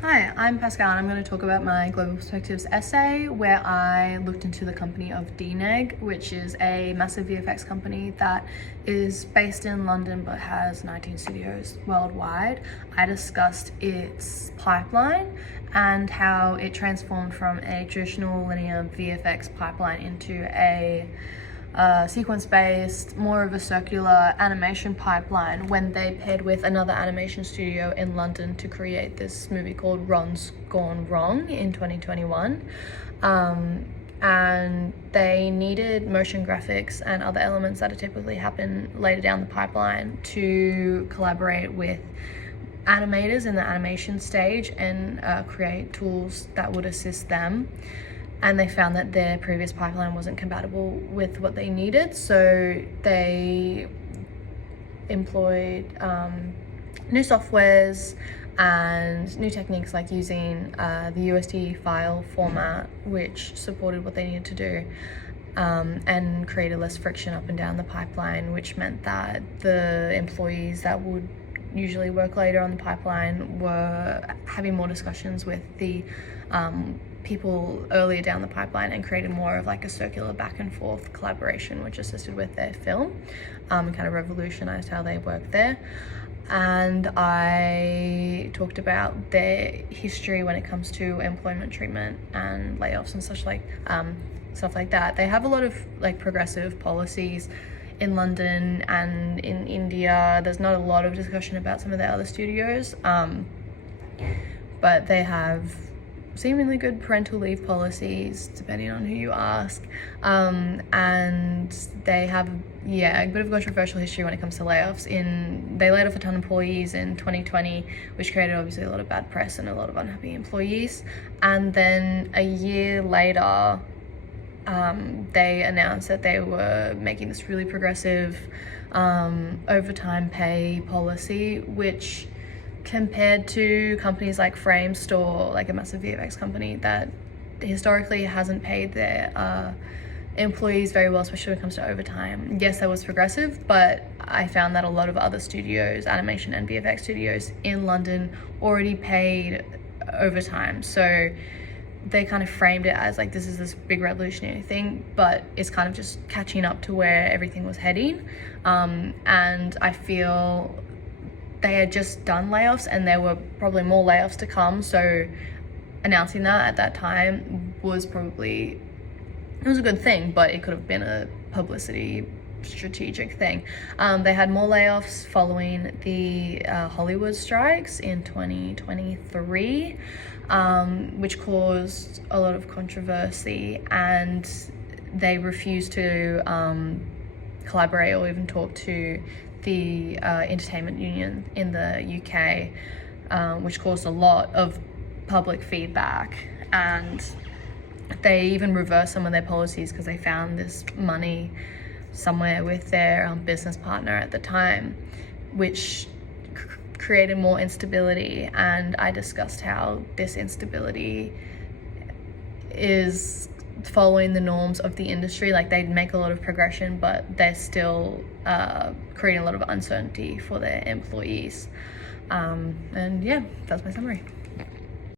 Hi, I'm Pascal and I'm going to talk about my Global Perspectives essay where I looked into the company of DNEG, which is a massive VFX company that is based in London but has 19 studios worldwide. I discussed its pipeline and how it transformed from a traditional linear VFX pipeline into a sequence-based, more of a circular animation pipeline when they paired with another animation studio in London to create this movie called Ron's Gone Wrong in 2021. And they needed motion graphics and other elements that typically happen later down the pipeline to collaborate with animators in the animation stage and create tools that would assist them. And they found that their previous pipeline wasn't compatible with what they needed, so they employed new softwares and new techniques like using the USD file format, which supported what they needed to do, and created less friction up and down the pipeline, which meant that the employees that would usually work later on the pipeline were having more discussions with the people earlier down the pipeline and created more of like a circular back and forth collaboration, which assisted with their film and kind of revolutionized how they work there. And I talked about their history when it comes to employment treatment and layoffs and such, like stuff like that. They have a lot of like progressive policies in London and in India. There's not a lot of discussion about some of their other studios, but they have seemingly good parental leave policies, depending on who you ask. And they have, a bit of a controversial history when it comes to layoffs. They laid off a ton of employees in 2020, which created obviously a lot of bad press and a lot of unhappy employees. And then a year later, they announced that they were making this really progressive overtime pay policy, which compared to companies like Framestore, like a massive VFX company that historically hasn't paid their employees very well, especially when it comes to overtime. Yes, that was progressive, but I found that a lot of other studios, animation and VFX studios in London, already paid overtime. So they kind of framed it as like this is this big revolutionary thing, but it's kind of just catching up to where everything was heading. And I feel they had just done layoffs and there were probably more layoffs to come, so announcing that at that time was probably, it was a good thing, but it could have been a publicity strategic thing. They had more layoffs following the Hollywood strikes in 2023, which caused a lot of controversy, and they refused to collaborate or even talk to the entertainment union in the UK, which caused a lot of public feedback. And they even reversed some of their policies because they found this money somewhere with their business partner at the time, which created more instability. And I discussed how this instability is following the norms of the industry. Like, they make a lot of progression, but they're still creating a lot of uncertainty for their employees. And yeah, that's my summary.